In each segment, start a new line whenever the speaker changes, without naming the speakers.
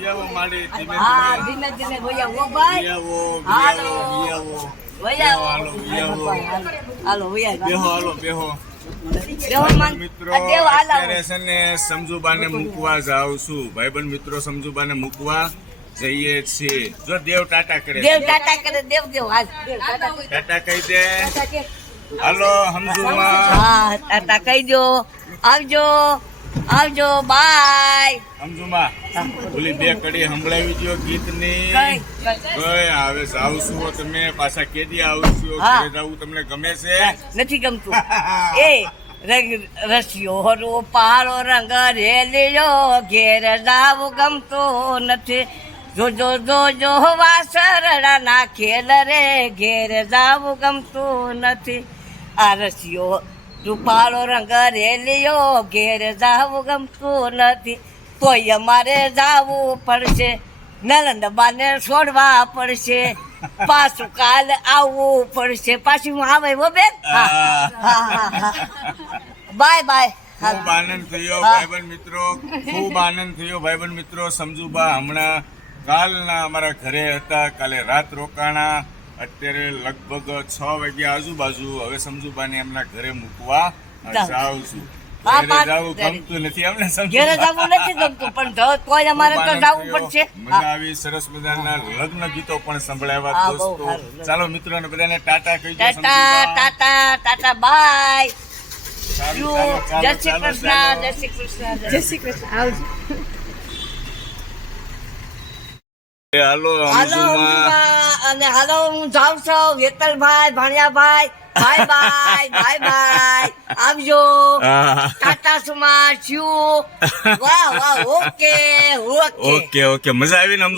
વિયાવો માડી ધીમે
હા
ધીમે.
ધીમે ઓ ભાઈ
વિયાવો
હાલો.
વિયાવો વિયાવો હાલો, વિયાવો.
હાલો ભૈયા
બેહો હાલો બેહો. મિત્રો. અત્યારે છે ને સમજુબાને મૂકવા જાઉં છું. ભાઈબંધ મિત્રો સમજુબાને મૂકવા જઈએ છીએ. જો દેવ ટાટા કરે.
દેવ ટાટા કરે દેવ દેવ હાલ. ટાટા
કહી દે. હાલો સમજુમાં.
હા ટાટા કહી દો. આવજો. આવજો બાય.
સમજુમાં? ઓલી બે કડી સંભળાવી દો ગીતની.
કઈ?
આવે આવશું તમે પાછા કેદી આવશું. ઘરે જવું તમને ગમે છે?
નથી ગમતું. એ રંગ રસિયો રો પાળો રંગ રેલ્યો ઘેર જાવું ગમતો નથી. જોજો જોજો વાસરડા ના ખેલ રે ઘેર જાવું ગમતું નથી. આ રસિયો રૂપાળો રંગ રેલીઓ ઘેર જાવું ગમતું નથી. તોય અમારે જાવું પડશે. નલંદબાને છોડવા પડશે. પાછું કાલ આવવું પડશે. પાછું હું આવે હો બેન? Bye bye.
ખૂબ આનંદ થયો ભાઈબંધ મિત્રો. ખૂબ આનંદ થયો ભાઈબંધ મિત્રો. સમજુબા હમણાં કાલના અમારા ઘરે હતા. કાલે રાત રોકાણા. અત્યારે લગભગ છ વાગ્યા આજુબાજુ. હવે સમજુબાને એમના ઘરે મૂકવા.
જાઉં.
છું.
હા,
ઘરે
પાછું
જવું
ઘરે.
ગમતું નથી અમને
ઘેરે
સમજુબા.
નથી ગમતું પણ જો તોય અમારે તો
ખૂબ આનંદ
જવું
થયો.
પડશે.
મજા આવી સરસ મજાના લગ્ન ગીતો પણ સંભળાવ્યા
હા, બહુ
દોસ્તો.
સારું.
ચાલો મિત્રો બધાને ટાટા કહી
ટાટા ટાટા ટાટા બાય. જય શ્રી કૃષ્ણ જય શ્રી કૃષ્ણ
જય શ્રી કૃષ્ણ. આવજો.
હાલો
અને હાલો હું જાઉં છું વેતલભાઈ ભાણિયાભાઈ. Bye bye bye bye. આવજો. ટાટા સુમા શ્યુ વાહ વાહ ઓકે ઓકે.
ઓકે મજા આવી ને.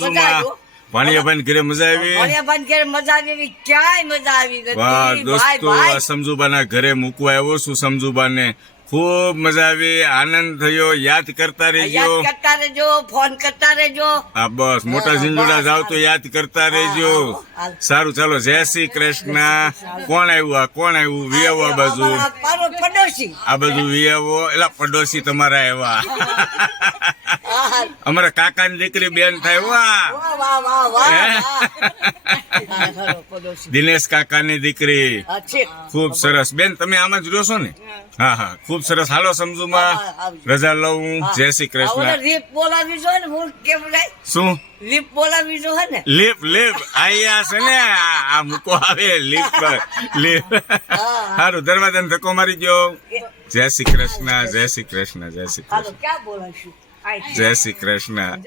ભાણિયાભાઈ ઘરે મજા આવી?
ભાણિયાભાઈ ઘેર મજા આવી ક્યાંય મજા આવી
વાહ દોસ્તો સમજુબાના ઘરે મૂકવા આવ્યો છું સમજુબાને. ખૂબ મજા આવી આનંદ થયો યાદ કરતા રહેજો.
કરતા રહેજો ફોન કરતા રહેજો.
હા બસ મોટા
હા,
જાવ તો યાદ કરતા રહેજો. સારું ચાલો જય શ્રી કૃષ્ણ. કોણ આવ્યું આ? કોણ આવ્યું? વિયાવો આ બાજુ.
પડોશી.
આ બાજુ વિયાવો. એટલે પડોશી તમારા આવ્યા. અમારા કાકાની દીકરી બેન થાય. વાહ. દિનેશ કાકાની દીકરી. ખૂબ સરસ. બેન તમે આમાં જ રહ્યો છો ને? હા. હા ખૂબ સરસ. હાલો સમજુમાં.
માં
રજા લઉં જય શ્રી કૃષ્ણ.
લીપ બોલાવી જો ને હું કેમ
શું?
લીપ બોલાવી જો હે ને.
લીપ લીપ. આયા છે ને. આ મૂકો આવે લીપ પર. લીપ. સારું દરવાજાને ધક્કો મારી ગયો જય શ્રી કૃષ્ણ જય શ્રી કૃષ્ણ જય શ્રી કૃષ્ણ. જય શ્રી કૃષ્ણ.